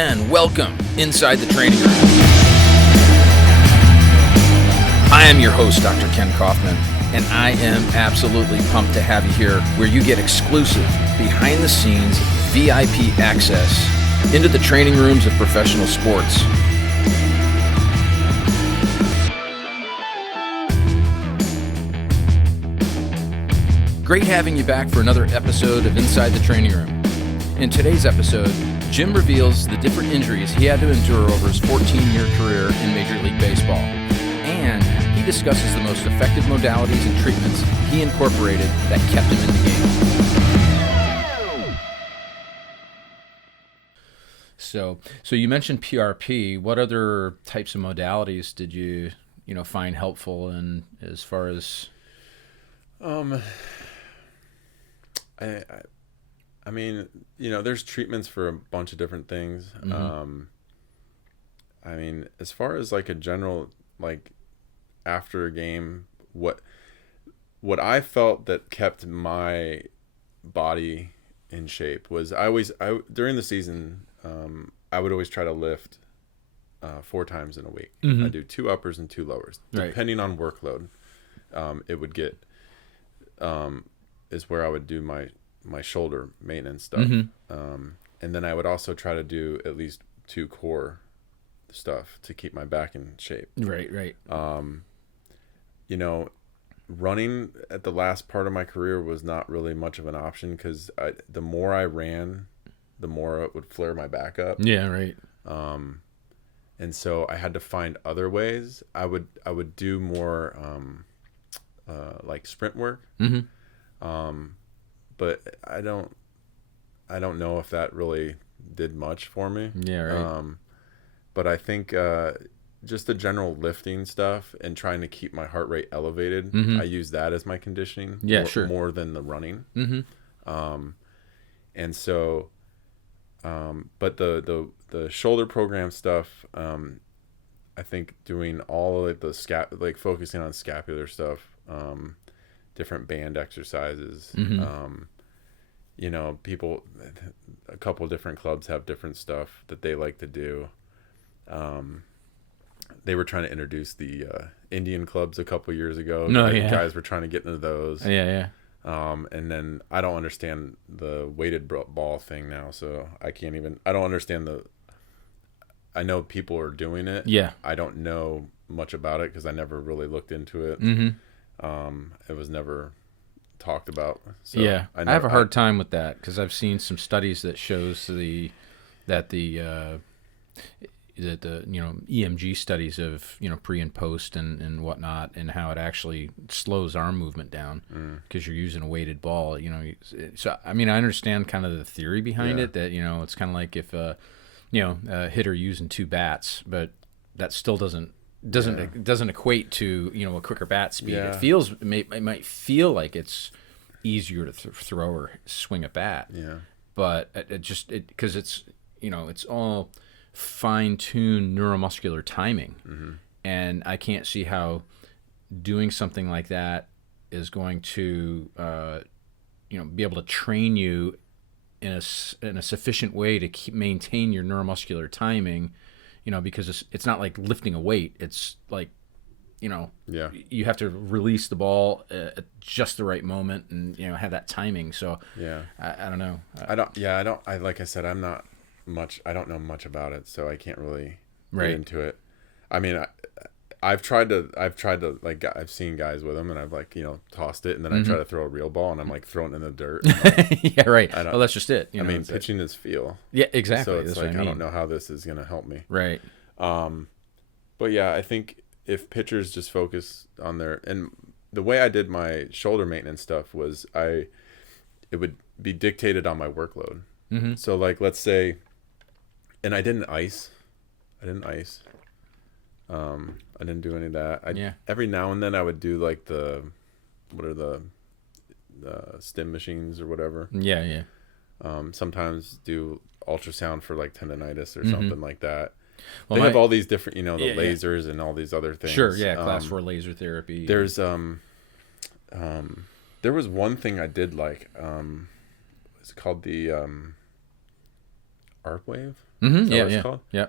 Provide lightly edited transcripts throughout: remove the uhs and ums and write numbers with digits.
and welcome inside the training room. I am your host, Dr. Ken Kaufman, and I am absolutely pumped to have you here where you get exclusive, behind-the-scenes, VIP access into the training rooms of professional sports. Great having you back for another episode of Inside the Training Room. In today's episode, Jim reveals the different injuries he had to endure over his 14-year career in Major League Baseball. And he discusses the most effective modalities and treatments he incorporated that kept him in the game. So you mentioned PRP. What other types of modalities did you find helpful in as far as? I mean, there's treatments for a bunch of different things. Mm-hmm. I mean, as far as like a general, like after a game, what I felt that kept my body in shape was during the season, I would always try to lift 4 times in a week. Mm-hmm. I do 2 uppers and 2 lowers, depending on workload. It would get is where I would do my shoulder maintenance stuff. Mm-hmm. And then I would also try to do at least 2 core stuff to keep my back in shape. Right. Running at the last part of my career was not really much of an option because the more I ran, the more it would flare my back up. Yeah, right. And so I had to find other ways. I would do more like sprint work. Mm-hmm. But I don't know if that really did much for me. Yeah, right. But I think just the general lifting stuff and trying to keep my heart rate elevated, Mm-hmm. I use that as my conditioning. Yeah, sure. More than the running. Mm-hmm. And so, but the shoulder program stuff, I think doing all of the focusing on scapular stuff, different band exercises. Mm-hmm. People, a couple of different clubs have different stuff that they like to do. They were trying to introduce the Indian clubs a couple years ago. Guys were trying to get into those. Yeah. And then I don't understand the weighted ball thing now, so I don't understand I know people are doing it. Yeah. I don't know much about it because I never really looked into it. Mm-hmm. It was never talked about. So yeah, I have a hard time with that because I've seen some studies that shows that the EMG studies of pre and post and whatnot, and how it actually slows arm movement down because you're using a weighted ball. So I mean I understand kind of the theory behind it, that it's kind of like if a hitter using 2 bats, but that still doesn't equate to a quicker bat speed. Yeah. It might feel like it's easier to throw or swing a bat. Yeah. But because it's all fine-tuned neuromuscular timing, and I can't see how doing something like that is going to be able to train you in a sufficient way to maintain your neuromuscular timing. Because it's not like lifting a weight. It's like, you have to release the ball at just the right moment and, have that timing. So yeah, I don't know. Like I said, I don't know much about it, so I can't really Right. get into it. I mean, I've tried to like, I've seen guys with them and I've tossed it and then I try to throw a real ball and I'm like throwing it in the dirt. Yeah, right. Well, that's just it. Pitching is feel. Yeah, exactly. So it's that's like, what I mean. I don't know how this is going to help me. Right. But yeah, I think if pitchers just focus on and the way I did my shoulder maintenance stuff was it would be dictated on my workload. Mm-hmm. So like, let's say, and I didn't ice. I didn't do any of that. Every now and then I would do like what are the stim machines or whatever. Yeah. Sometimes do ultrasound for like tendonitis or something like that. Well, they have all these different, lasers and all these other things. Sure, yeah, class 4 laser therapy. There's there was one thing I did like. It's called the ARP wave. Is that Yeah, what it's yeah, called? yeah.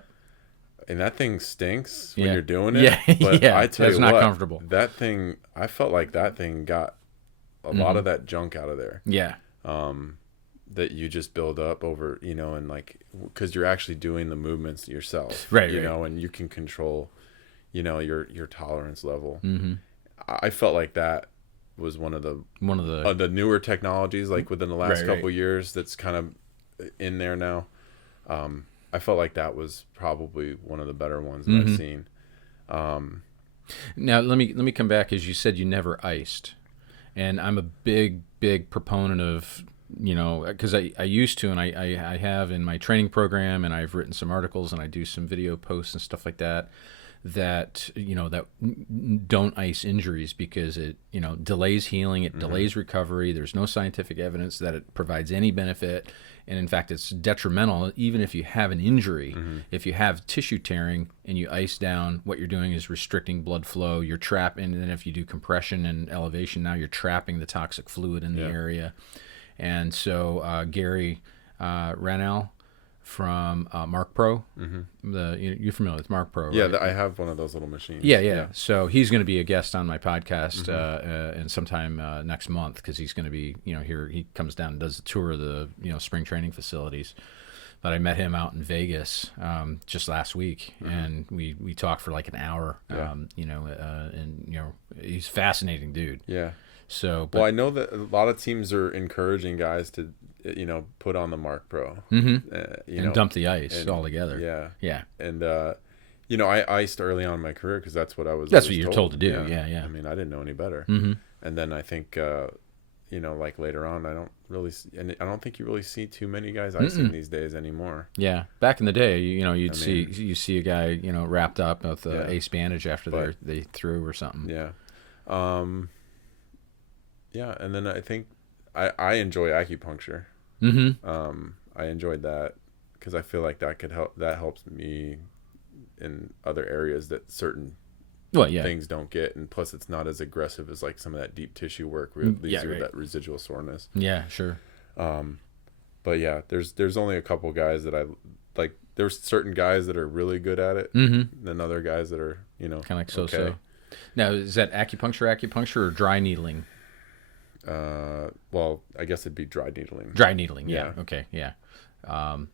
And that thing stinks when Yeah. you're doing it. Yeah, But yeah. I tell That's you not what, comfortable. that thing, I felt like that thing got a lot of that junk out of there. Yeah. That you just build up over, and like, because you're actually doing the movements yourself, Right, you right. know, and you can control, your tolerance level. Mm-hmm. I felt like that was one of the newer technologies, like within the last couple years, that's kind of in there now. I felt like that was probably one of the better ones that I've seen. Now let me come back, as you said you never iced, and I'm a big proponent of, because I used to, and I have in my training program, and I've written some articles, and I do some video posts and stuff like that that don't ice injuries, because it delays healing, it delays recovery. There's no scientific evidence that it provides any benefit, and in fact it's detrimental. Even if you have an injury, if you have tissue tearing and you ice down, what you're doing is restricting blood flow. You're trapping, and then if you do compression and elevation, now you're trapping the toxic fluid in the area. And so Gary Ranell from Mark Pro, you're familiar with Mark Pro, right? Yeah, I have one of those little machines. Yeah. So he's going to be a guest on my podcast and sometime next month, because he's going to be here. He comes down and does a tour of the spring training facilities. But I met him out in Vegas just last week, and we talked for like an hour. And he's a fascinating dude. Yeah. So, well, I know that a lot of teams are encouraging guys to, put on the Mark Pro, and dump the ice altogether. Yeah. And I iced early on in my career because that's what I was. That's what you're told to do. Yeah. I mean, I didn't know any better. And then I think, like later on, I don't think you really see too many guys icing these days anymore. Yeah, back in the day, you'd see a guy wrapped up with an ace bandage after they threw or something. Yeah. Yeah, and then I think I enjoy acupuncture. I enjoyed that because I feel like that could help. That helps me in other areas that certain things don't get, and plus it's not as aggressive as like some of that deep tissue work where it leaves you with that residual soreness. Yeah, sure. But yeah, there's only a couple guys that I like. There's certain guys that are really good at it, and other guys that are kind of like so. Okay. Now, is that acupuncture or dry needling? Well, I guess it'd be dry needling. Dry needling, yeah. Okay, yeah.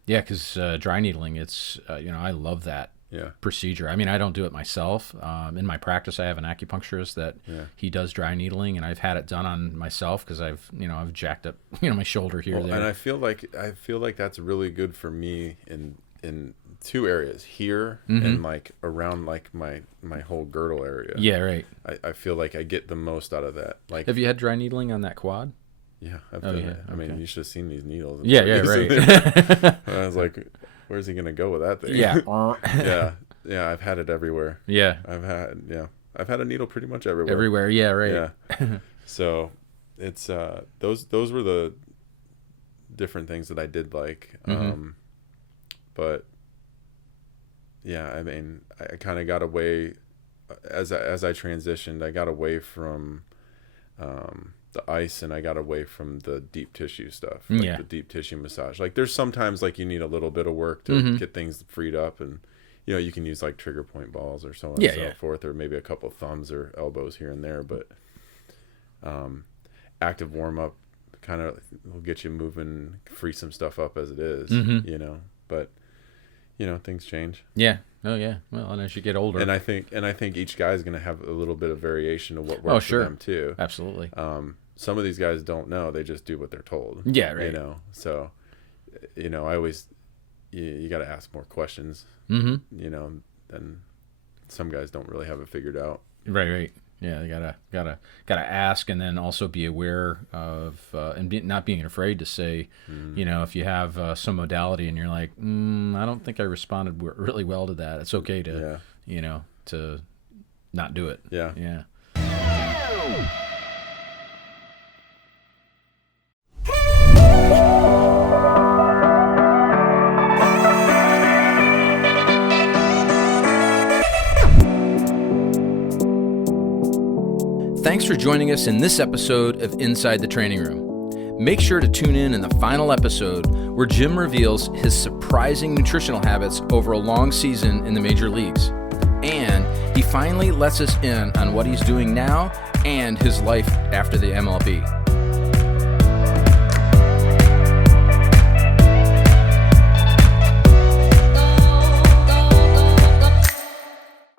Because dry needling, it's, I love that procedure. I mean, I don't do it myself. In my practice, I have an acupuncturist that he does dry needling, and I've had it done on myself because I've jacked up, my shoulder here. There. And I feel like that's really good for me in two areas here and like around like my whole girdle area. Yeah, right. I feel like I get the most out of that. Like, have you had dry needling on that quad? Yeah, I've done it. I mean, you should have seen these needles. Yeah, right. I was like, where's he gonna go with that thing? Yeah. Yeah. I've had it everywhere. Yeah. I've had a needle pretty much everywhere. Everywhere. Yeah, right. Yeah. So it's those were the different things that I did like. But yeah, I mean, I kind of got away as I transitioned. I got away from the ice, and I got away from the deep tissue stuff, like the deep tissue massage. Like, there's sometimes like you need a little bit of work to get things freed up, and you can use like trigger point balls or so on and so forth, or maybe a couple thumbs or elbows here and there. But active warm up kind of will get you moving, free some stuff up as it is, But things change. Yeah. Oh yeah. Well, and as you get older, and I think each guy is going to have a little bit of variation of what works for them too. Absolutely. Some of these guys don't know; they just do what they're told. Yeah, right. So, I always you got to ask more questions. Then some guys don't really have it figured out. Right. Yeah, you gotta ask, and then also be aware of not being afraid to say, if you have some modality and you're like, I don't think I responded really well to that. It's okay to to not do it. Yeah. Thanks for joining us in this episode of Inside the Training Room. Make sure to tune in the final episode where Jim reveals his surprising nutritional habits over a long season in the major leagues. And he finally lets us in on what he's doing now and his life after the MLB.